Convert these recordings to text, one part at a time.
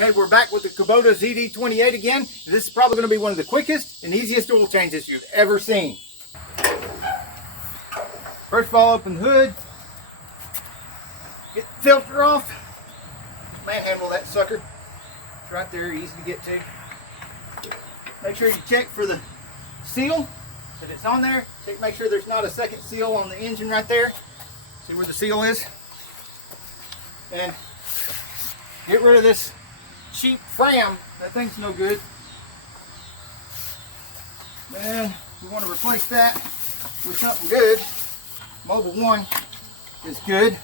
Okay, we're back with the Kubota ZD28 again. This is probably going to be one of the quickest and easiest oil changes you've ever seen. First of all, open the hood. Get the filter off. Manhandle that sucker. It's right there, easy to get to. Make sure you check for the seal, that it's on there. Make sure there's not a second seal on the engine right there. See where the seal is? And get rid of this cheap Fram. That thing's no good. Then we want to replace that with something good. Mobil 1 is good.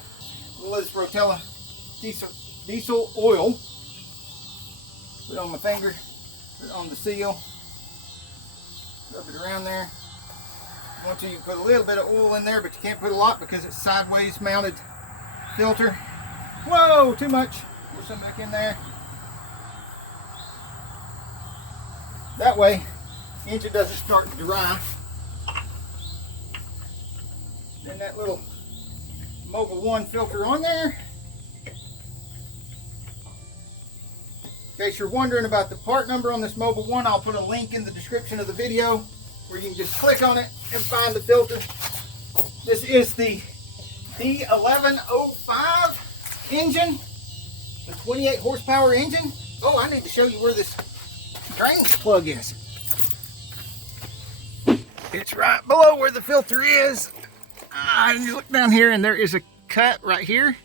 We'll use Rotella diesel oil. Put it on my finger. Put it on the seal. Rub it around there. Once you put a little bit of oil in there, but you can't put a lot because it's sideways mounted filter. Whoa, too much. Put some back in there. That way, the engine doesn't start to dry. Then that little Mobil 1 filter on there. In case you're wondering about the part number on this Mobil 1, I'll put a link in the description of the video where you can just click on it and find the filter. This is the D1105 engine, the 28 horsepower engine. Oh, I need to show you where this drain plug is. It's right below where the filter is. You look down here and there is a cut right here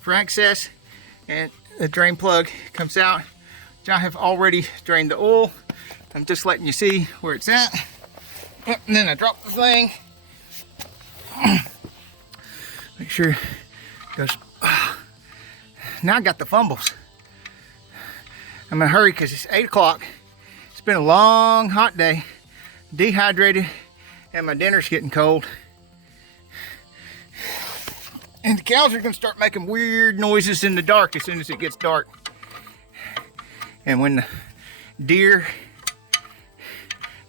for access, and the drain plug comes out. I have already drained the oil. I'm just letting you see where it's at. And then I drop the thing. Make sure it goes. Now I got the fumbles. I'm in a hurry because it's 8 o'clock. It's been a long, hot day. Dehydrated, and my dinner's getting cold. And the cows are going to start making weird noises in the dark as soon as it gets dark. And when the deer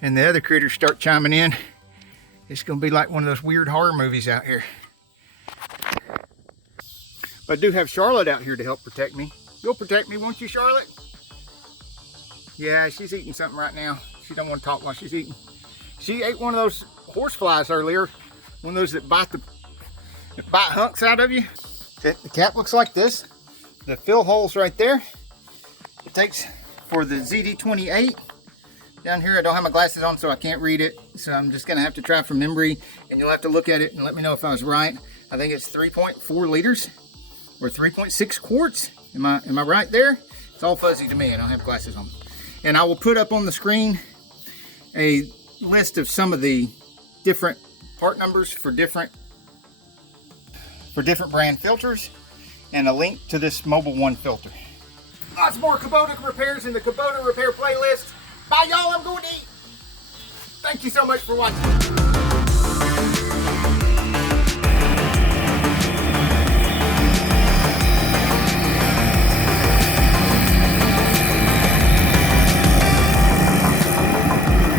and the other critters start chiming in, it's going to be like one of those weird horror movies out here. But I do have Charlotte out here to help protect me. You'll protect me, won't you, Charlotte? Yeah, she's eating something right now. She don't want to talk while she's eating. She ate one of those horse flies earlier. One of those that bite hunks out of you. The cap looks like this. The fill hole's right there. It takes for the ZD28. Down here I don't have my glasses on, so I can't read it. So I'm just gonna have to try from memory, and you'll have to look at it and let me know if I was right. I think it's 3.4 liters or 3.6 quarts. Am I right there? It's all fuzzy to me. I don't have glasses on. And I will put up on the screen a list of some of the different part numbers for different brand filters, and a link to this Mobil 1 filter. Lots more Kubota repairs in the Kubota repair playlist. Bye y'all, I'm going to eat. Thank you so much for watching.